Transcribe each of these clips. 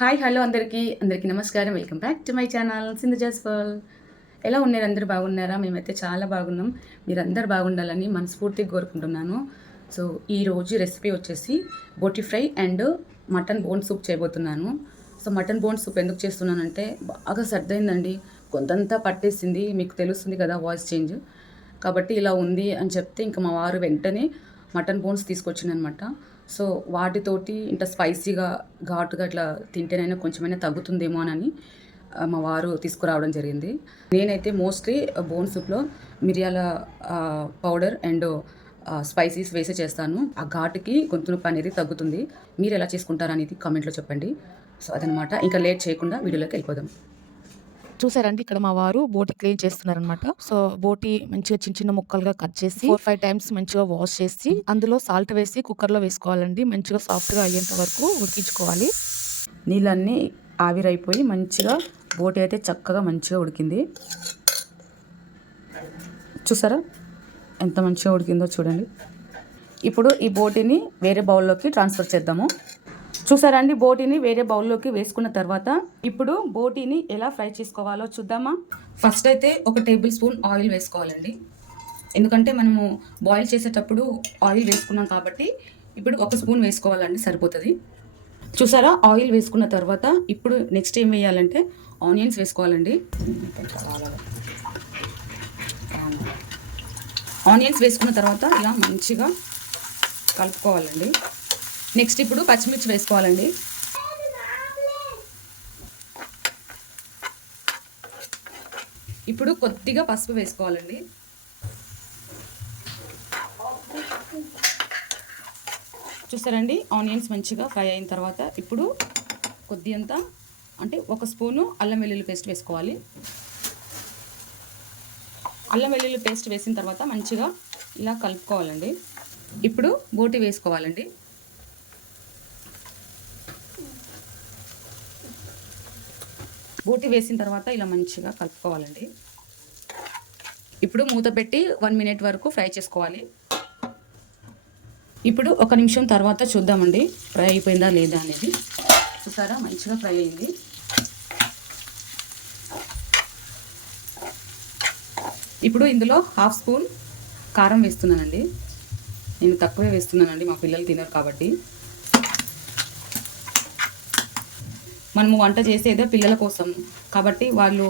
Hi hello అందరికీ నమస్కారం. Welcome back to my channel Sindhuja's world. ఎలా ఉన్నారు? అందరూ బాగున్నారా? మేమైతే చాలా బాగున్నాం. మీరందరూ బాగుండాలని మనస్ఫూర్తిగా కోరుకుంటున్నాను. సో ఈరోజు రెసిపీ వచ్చేసి బోటి fry and mutton bone soup చేయబోతున్నాను. సో మటన్ బోన్ సూప్ ఎందుకు చేస్తున్నానంటే బాగా సర్దైందండి, కొంతంతా పట్టేసింది. మీకు తెలుస్తుంది కదా వాయిస్ చేంజ్. కాబట్టి ఇలా ఉంది అని చెప్తే ఇంకా మా వారు వెంటనే మటన్ బోన్స్ తీసుకొచ్చిందనమాట. సో వాటితోటి ఇంత స్పైసీగా ఘాటుగా ఇట్లా తింటేనైనా కొంచెమైనా తగ్గుతుందేమో అని మా వారు తీసుకురావడం జరిగింది. నేనైతే మోస్ట్లీ బోన్ సూప్లో మిరియాల పౌడర్ అండ్ స్పైసీస్ వేసి చేస్తాను. ఆ ఘాటుకి గొంతు నొప్పి అనేది తగ్గుతుంది. మీరు ఎలా చేసుకుంటారనేది కామెంట్లో చెప్పండి. సో అదనమాట. ఇంకా లేట్ చేయకుండా వీడియోలోకి వెళ్ళిపోదాం. చూసారండి, ఇక్కడ మా వారు బోటి క్లీన్ చేస్తున్నారనమాట. సో బోటి మంచిగా చిన్న చిన్న ముక్కలుగా కట్ చేసి 4-5 టైమ్స్ మంచిగా వాష్ చేసి అందులో సాల్ట్ వేసి కుక్కర్లో వేసుకోవాలండి. మంచిగా సాఫ్ట్గా అయ్యేంత వరకు ఉడికించుకోవాలి. నీళ్ళన్నీ ఆవిరైపోయి మంచిగా బోటి అయితే చక్కగా మంచిగా ఉడికింది. చూసారా ఎంత మంచిగా ఉడికిందో చూడండి. ఇప్పుడు ఈ బోటిని వేరే బౌల్లోకి ట్రాన్స్ఫర్ చేద్దాము. చూసారా అండి, బోటిని వేరే బౌల్లోకి వేసుకున్న తర్వాత ఇప్పుడు బోటిని ఎలా ఫ్రై చేసుకోవాలో చూద్దామా. ఫస్ట్ అయితే 1 టేబుల్ స్పూన్ ఆయిల్ వేసుకోవాలండి. ఎందుకంటే మనము బాయిల్ చేసేటప్పుడు ఆయిల్ వేసుకున్నాం కాబట్టి ఇప్పుడు 1 స్పూన్ వేసుకోవాలండి, సరిపోతుంది. చూసారా, ఆయిల్ వేసుకున్న తర్వాత ఇప్పుడు నెక్స్ట్ ఏం వేయాలంటే ఆనియన్స్ వేసుకోవాలండి. ఆనియన్స్ వేసుకున్న తర్వాత ఇలా మంచిగా కలుపుకోవాలండి. నెక్స్ట్ ఇప్పుడు పచ్చిమిర్చి వేసుకోవాలండి. ఇప్పుడు కొద్దిగా పసుపు వేసుకోవాలండి. చూస్తారండి, ఆనియన్స్ మంచిగా ఫ్రై అయిన తర్వాత ఇప్పుడు కొద్దిగంత అంటే 1 స్పూను అల్లం వెల్లుల్లి పేస్ట్ వేసుకోవాలి. అల్లం వెల్లుల్లి పేస్ట్ వేసిన తర్వాత మంచిగా ఇలా కలుపుకోవాలండి. ఇప్పుడు బోటి వేసుకోవాలండి. బోటి వేసిన తర్వాత ఇలా మంచిగా కలుపుకోవాలండి. ఇప్పుడు మూత పెట్టి 1 మినిట్ వరకు ఫ్రై చేసుకోవాలి. ఇప్పుడు 1 నిమిషం తర్వాత చూద్దామండి ఫ్రై అయిపోయిందా లేదా అనేది. చూసారా, మంచిగా ఫ్రై అయింది. ఇప్పుడు ఇందులో 1/2 స్పూన్ కారం వేస్తున్నానండి. నేను తక్కువే వేస్తున్నానండి, మా పిల్లలు తినరు కాబట్టి. మనము వంట చేసేదే పిల్లల కోసం కాబట్టి వాళ్ళు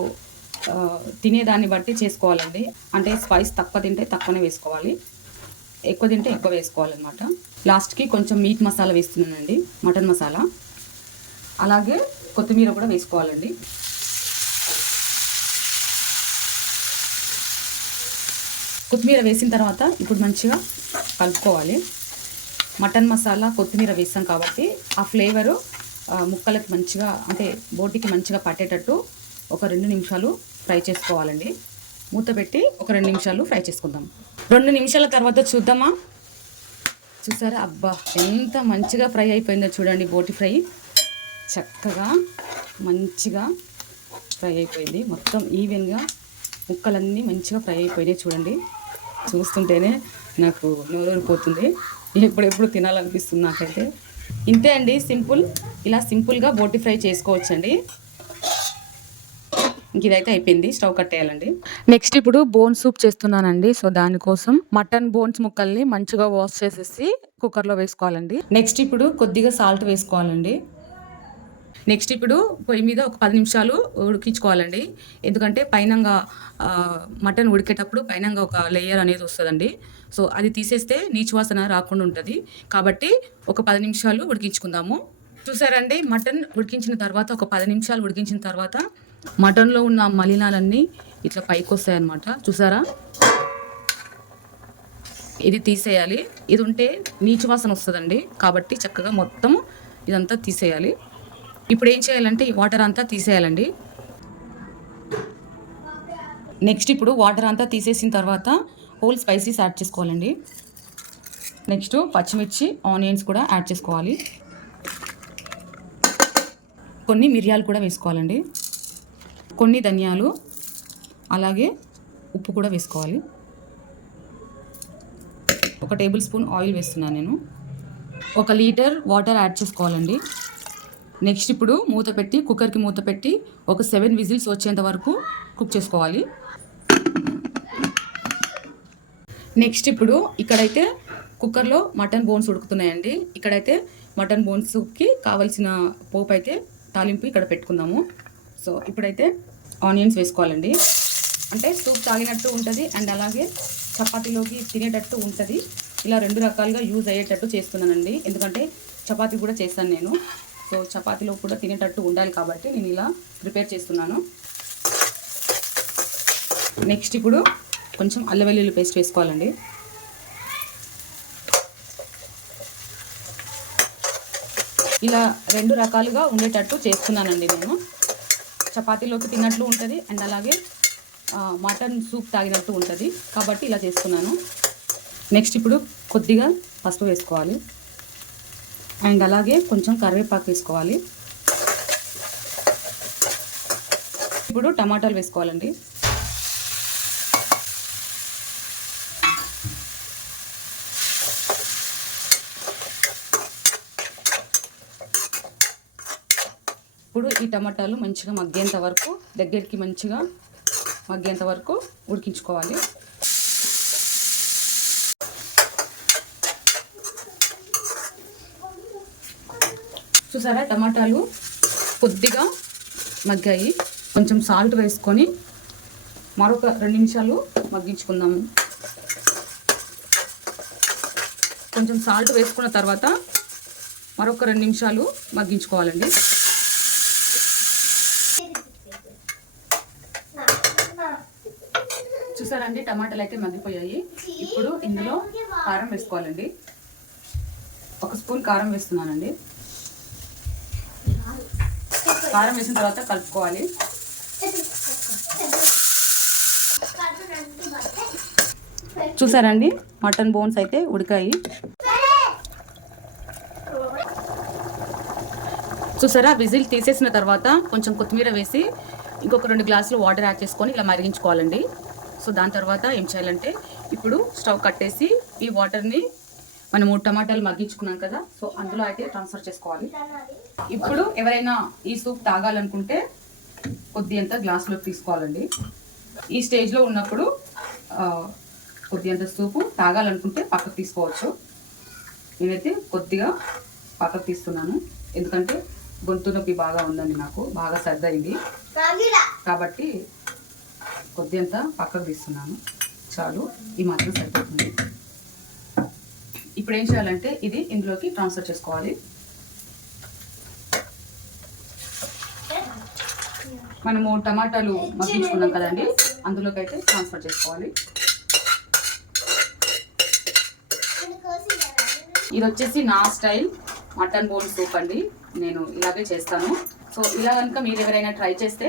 తినేదాన్ని బట్టి చేసుకోవాలండి. అంటే స్పైస్ తక్కువ తింటే తక్కువనే వేసుకోవాలి, ఎక్కువ తింటే ఎక్కువ వేసుకోవాలన్నమాట. లాస్ట్కి కొంచెం మీట్ మసాలా వేస్తున్నానండి, మటన్ మసాలా. అలాగే కొత్తిమీర కూడా వేసుకోవాలండి. కొత్తిమీర వేసిన తర్వాత ఇప్పుడు మంచిగా కలుపుకోవాలి. మటన్ మసాలా కొత్తిమీర వేస్తాం కాబట్టి ఆ ఫ్లేవరు ముక్కలకి మంచిగా అంటే బోటికి మంచిగా పట్టేటట్టు ఒక 2 నిమిషాలు ఫ్రై చేసుకోవాలండి. మూత పెట్టి ఒక 2 నిమిషాలు ఫ్రై చేసుకుందాం. 2 నిమిషాల తర్వాత చూద్దామా. చూసారా, అబ్బా ఎంత మంచిగా ఫ్రై అయిపోయిందో చూడండి. బోటి ఫ్రై చక్కగా మంచిగా ఫ్రై అయిపోయింది. మొత్తం ఈవెన్గా ముక్కలన్నీ మంచిగా ఫ్రై అయిపోయినాయి చూడండి. చూస్తుంటేనే నాకు నోరూరిపోతుంది, ఎప్పుడెప్పుడు తినాలనిపిస్తుంది నాకైతే. ఇంతే అండి, సింపుల్. ఇలా సింపుల్గా బోటి ఫ్రై చేసుకోవచ్చండి. ఇంక ఇదైతే అయిపోయింది, స్టవ్ కట్టేయాలండి. నెక్స్ట్ ఇప్పుడు బోన్ సూప్ చేస్తున్నానండి. సో దానికోసం మటన్ బోన్స్ ముక్కల్ని మంచిగా వాష్ చేసేసి కుక్కర్లో వేసుకోవాలండి. నెక్స్ట్ ఇప్పుడు కొద్దిగా సాల్ట్ వేసుకోవాలండి. నెక్స్ట్ ఇప్పుడు పొయ్యి మీద ఒక 10 నిమిషాలు ఉడికించుకోవాలండి. ఎందుకంటే పైనంగా మటన్ ఉడికేటప్పుడు పైనంగా ఒక లేయర్ అనేది వస్తుందండి. సో అది తీసేస్తే నీచు వాసన రాకుండా ఉంటుంది. కాబట్టి ఒక 10 నిమిషాలు ఉడికించుకుందాము. చూసారండి, మటన్ ఉడికించిన తర్వాత ఒక 10 నిమిషాలు ఉడికించిన తర్వాత మటన్లో ఉన్న మలినాలన్నీ ఇట్లా పైకి వస్తాయి అన్నమాట. చూసారా, ఇది తీసేయాలి. ఇది ఉంటే నీచు వాసన వస్తుందండి. కాబట్టి చక్కగా మొత్తం ఇదంతా తీసేయాలి. ఇప్పుడు ఏం చేయాలంటే ఈ వాటర్ అంతా తీసేయాలండి. నెక్స్ట్ ఇప్పుడు వాటర్ అంతా తీసేసిన తర్వాత హోల్ స్పైసీస్ యాడ్ చేసుకోవాలండి. నెక్స్ట్ పచ్చిమిర్చి, ఆనియన్స్ కూడా యాడ్ చేసుకోవాలి. కొన్ని మిరియాలు కూడా వేసుకోవాలండి, కొన్ని ధనియాలు, అలాగే ఉప్పు కూడా వేసుకోవాలి. 1 టేబుల్ స్పూన్ ఆయిల్ వేస్తున్నాను నేను. 1 లీటర్ వాటర్ యాడ్ చేసుకోవాలండి. నెక్స్ట్ ఇప్పుడు మూత పెట్టి కుక్కర్కి మూత పెట్టి ఒక 7 విజిల్స్ వచ్చేంత వరకు కుక్ చేసుకోవాలి. నెక్స్ట్ ఇప్పుడు ఇక్కడైతే కుక్కర్లో మటన్ బోన్స్ ఉడుకుతున్నాయండి. ఇక్కడైతే మటన్ బోన్స్కి కావాల్సిన పోపు అయితే తాలింపు ఇక్కడ పెట్టుకుందాము. సో ఇప్పుడైతే ఆనియన్స్ వేసుకోవాలండి. అంటే సూప్ తాగినట్టు ఉంటుంది అండ్ అలాగే చపాతీలోకి తినేటట్టు ఉంటుంది. ఇలా 2 రకాలుగా యూజ్ అయ్యేటట్టు చేస్తున్నానండి. ఎందుకంటే చపాతీ కూడా చేస్తాను నేను. సో చపాతీలో కూడా తినేటట్టు ఉండాలి కాబట్టి నేను ఇలా ప్రిపేర్ చేస్తున్నాను. నెక్స్ట్ ఇప్పుడు కొంచెం అల్లం వెల్లుల్లి పేస్ట్ వేసుకోవాలండి. ఇలా 2 రకాలుగా ఉండేటట్టు చేస్తున్నానండి నేను. చపాతీలోకి తిన్నట్లు ఉంటుంది అండ్ అలాగే మటన్ సూప్ తాగినట్టు ఉంటుంది కాబట్టి ఇలా చేస్తున్నాను. నెక్స్ట్ ఇప్పుడు కొద్దిగా పసుపు వేసుకోవాలి అండ్ అలాగే కొంచెం కరివేపాకు వేసుకోవాలి. ఇప్పుడు టమాటాలు వేసుకోవాలండి. ఇప్పుడు ఈ టమాటాలు మంచిగా మగ్గేంత వరకు దగ్గరికి మంచిగా మగ్గేంత వరకు ఉడికించుకోవాలి. చూసారా టమాటాలు కొద్దిగా మగ్గాయి. కొంచెం సాల్ట్ వేసుకొని మరొక 2 నిమిషాలు మగ్గించుకుందాము. కొంచెం సాల్ట్ వేసుకున్న తర్వాత మరొక 2 నిమిషాలు మగ్గించుకోవాలండి. చూసారండి టమాటాలు అయితే మగ్గిపోయాయి. ఇప్పుడు ఇందులో కారం వేసుకోవాలండి. 1 స్పూన్ కారం వేస్తున్నానండి. కారం వేసిన తర్వాత కలుపుకోవాలి. చూసారండి మటన్ బోన్స్ అయితే ఉడికాయి. చూసారా విజిల్ తీసేసిన తర్వాత కొంచెం కొత్తిమీర వేసి ఇంకొక 2 గ్లాసులు వాటర్ యాడ్ చేసుకొని ఇలా మరిగించుకోవాలండి. సో దాని తర్వాత ఏం చేయాలంటే ఇప్పుడు స్టవ్ కట్టేసి ఈ వాటర్ని మనము టమాటాలు మగ్గించుకున్నాం కదా సో అందులో అయితే ట్రాన్స్ఫర్ చేసుకోవాలి. ఇప్పుడు ఎవరైనా ఈ సూప్ తాగాలనుకుంటే కొద్దిగంత గ్లాసులోకి తీసుకోవాలండి. ఈ స్టేజ్లో ఉన్నప్పుడు కొద్దిగంత సూపు తాగాలనుకుంటే పక్కకు తీసుకోవచ్చు. నేనైతే కొద్దిగా పక్కకు తీస్తున్నాను ఎందుకంటే గొంతు నొప్పి బాగా ఉందండి, నాకు బాగా సర్దయింది కాబట్టి కొద్దిగంత పక్కకు తీస్తున్నాను. చాలు, ఈ మాత్రం సరిపోతుంది. ఇప్పుడు ఏం చేయాలంటే ఇది ఇందులోకి ట్రాన్స్ఫర్ చేసుకోవాలి. మనము టమాటాలు మగ్గించుకున్నాం కదండి అందులోకి అయితే ట్రాన్స్ఫర్ చేసుకోవాలి. ఇది వచ్చేసి నా స్టైల్ మటన్ బోన్ సూప్ అండి. నేను ఇలాగే చేస్తాను. సో ఇలా కనుక మీరు ఎవరైనా ట్రై చేస్తే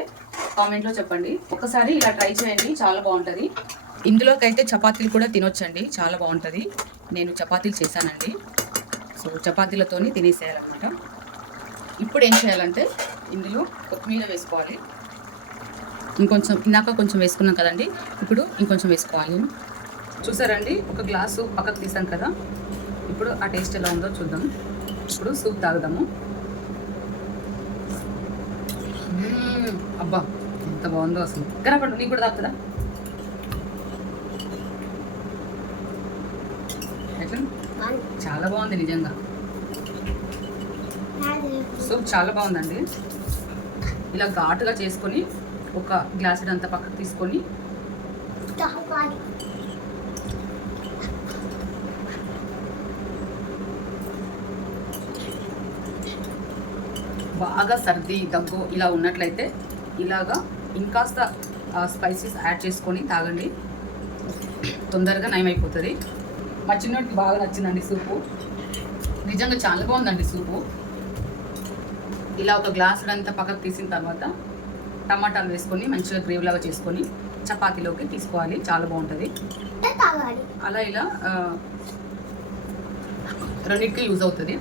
కామెంట్లో చెప్పండి. ఒకసారి ఇలా ట్రై చేయండి, చాలా బాగుంటుంది. ఇందులోకి అయితే చపాతీలు కూడా తినొచ్చండి, చాలా బాగుంటుంది. నేను చపాతీలు చేశానండి. సో చపాతీలతోని తినేసేయాలన్నమాట. ఇప్పుడు ఏం చేయాలంటే ఇందులో కొత్తిమీర వేసుకోవాలి. ఇంకొంచెం ఇందాక కొంచెం వేసుకున్నాం కదండి, ఇప్పుడు ఇంకొంచెం వేసుకోవాలి. చూసారండి ఒక గ్లాసు పక్కకు తీసాం కదా, ఇప్పుడు ఆ టేస్ట్ ఎలా ఉందో చూద్దాం. ఇప్పుడు సూప్ తాగుదాము. అబ్బా ఎంత బాగుందో అసలు. కనపడు నీకు కూడా తాగుతుందా? ఎట్లా? చాలా బాగుంది నిజంగా. సూప్ చాలా బాగుందండి. ఇలా ఘాటుగా చేసుకొని ఒక గ్లాస్ అంతా పక్కకు తీసుకొని బాగా సర్ది దగ్గు ఇలా ఉన్నట్లయితే ఇలాగా ఇంకాస్త స్పైసెస్ యాడ్ చేసుకొని తాగండి, తొందరగా నయమైపోతుంది. మా చిన్నోడికి బాగా నచ్చిందండి సూపు, నిజంగా చాలా బాగుందండి సూపు. ఇలా ఒక గ్లాస్ అంతా పక్కకు తీసిన తర్వాత టమాటాలు వేసుకొని మంచిగా గ్రేవీ లాగా చేసుకొని చపాతీలోకి తీసుకోవాలి, చాలా బాగుంటుంది. అలా ఇలా రెండింటికి యూజ్ అవుతుంది,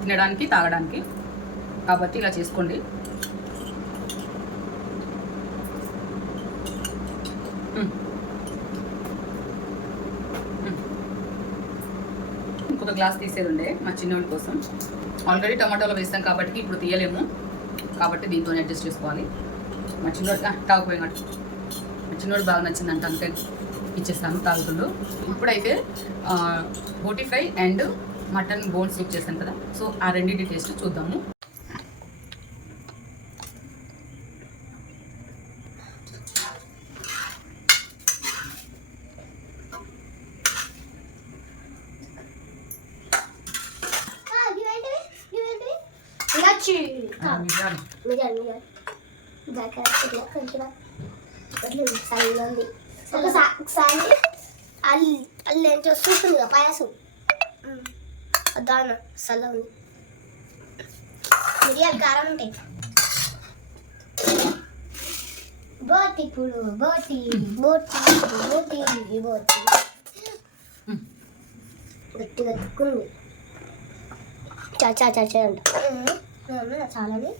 తినడానికి తాగడానికి, కాబట్టి ఇలా చేసుకోండి. ఇంకొక గ్లాస్ తీసేది ఉండే మా చిన్నోడి కోసం. ఆల్రెడీ టమాటాలో వేస్తాం కాబట్టి ఇప్పుడు తీయలేము, కాబట్టి దీంతో అడ్జస్ట్ చేసుకోవాలి. మా చిన్నోడు తాగిపోయినట్టు, మా చిన్నోడు బాగా నచ్చిందంట, అంతే ఇచ్చేస్తాను తాగుతుండు. ఇప్పుడైతే boti fry and mutton bone soup చేస్తాను కదా, సో ఆ రెండింటి టేస్ట్ చూద్దాము. ఒకసారి అల్లు ఏంటో సూపుంది కదా, పాయసం దాని సల్ల ఉంది, మిరియాలు కారం ఉంటాయి. బోటి ఇప్పుడు బోటి బోటి బోటి బోటి గట్టిగా తిక్కుంది. చాచా చాచా అంట చాలని.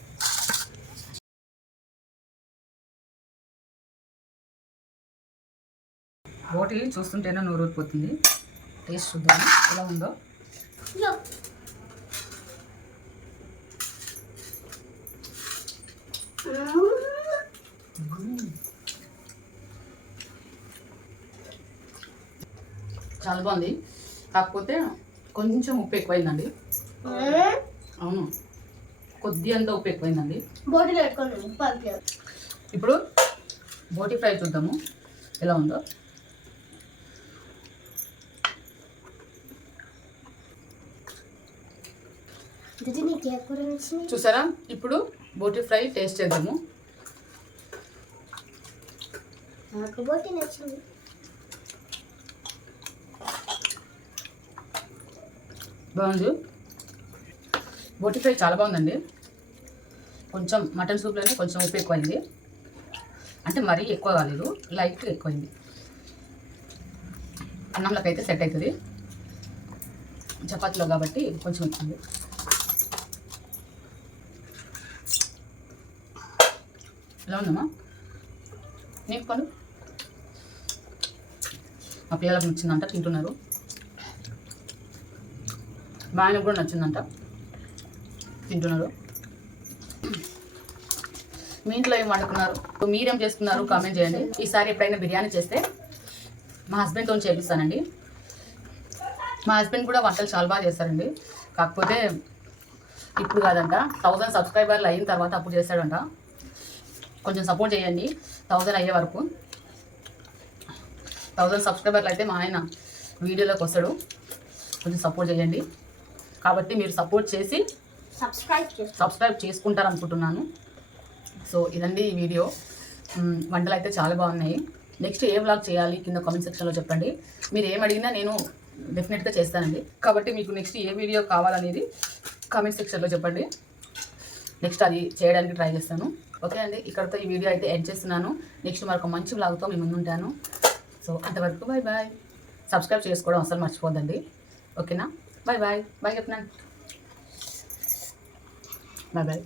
బోటి చూస్తుంటేనే నోరు ఊరిపోతుంది. టేస్ట్ చూద్దాం ఎలా ఉందో. చాలా బాగుంది, కాకపోతే కొంచెం ఉప్పు ఎక్కువైందండి. అవును, కొద్ది అంత ఉప్పు ఎక్కువైందండి. బోటిలో పెట్టుకోండి. ఇప్పుడు బోటి ఫ్రై చూద్దాము ఎలా ఉందో. చూసారా, ఇప్పుడు బోటి ఫ్రై టేస్ట్ చేద్దాము. నాకు బోటి నచ్చింది. బాగుంది, బోటి ఫ్రై చాలా బాగుందండి. కొంచెం మటన్ సూప్లోనే కొంచెం ఉప్పు ఎక్కువైంది, అంటే మరీ ఎక్కువ కాలేదు, లైట్ ఎక్కువైంది. అన్నంలోకి అయితే సెట్ అవుతుంది, చపాతీలో కాబట్టి కొంచెం వచ్చింది. ఎలా ఉందమ్మా నీకు పను? మా పిల్లలకు నచ్చిందంట, తింటున్నారు. మా ఆయనకు కూడా నచ్చిందంట, తింటున్నారు. మీ ఇంట్లో ఏం వండుకున్నారు, మీరేం చేసుకున్నారు కామెంట్ చేయండి. ఈసారి ఎప్పుడైనా బిర్యానీ చేస్తే మా హస్బెండ్తో చేపిస్తానండి. మా హస్బెండ్ కూడా వంటలు చాలా బాగా చేస్తారండి, కాకపోతే ఇప్పుడు కాదంట, 1000 సబ్స్క్రైబర్లు అయిన తర్వాత అప్పుడు చేస్తాడంట. కొంచెం సపోర్ట్ చేయండి 1000 అయ్యే వరకు. 1000 సబ్స్క్రైబర్లు అయితే మా ఆయన వీడియోలోకి వస్తాడు, కొంచెం సపోర్ట్ చేయండి. కాబట్టి మీరు సపోర్ట్ చేసి సబ్స్క్రైబ్ చేసుకుంటారు అనుకుంటున్నాను. సో ఇదండి ఈ వీడియో. వంటలు అయితే చాలా బాగున్నాయి. నెక్స్ట్ ఏ వ్లాగ్ చేయాలి కింద కామెంట్ సెక్షన్లో చెప్పండి. మీరు ఏం అడిగినా నేను డెఫినెట్గా చేస్తానండి. కాబట్టి మీకు నెక్స్ట్ ఏ వీడియో కావాలనేది కామెంట్ సెక్షన్లో చెప్పండి, నెక్స్ట్ అది చేయడానికి ట్రై చేస్తాను. ఓకే అండి, ఇక్కడితో ఈ వీడియో అయితే ఎండ్ చేస్తున్నాను. నెక్స్ట్ మరొక మంచి వ్లాగ్తో మీ ముందు ఉంటాను. సో అంతవరకు బాయ్ బాయ్. సబ్స్క్రైబ్ చేసుకోవడం అసలు మర్చిపోద్దండి, ఓకేనా? Bye bye. బాయ్ చెప్తున్నాను, బాయ్ బాయ్.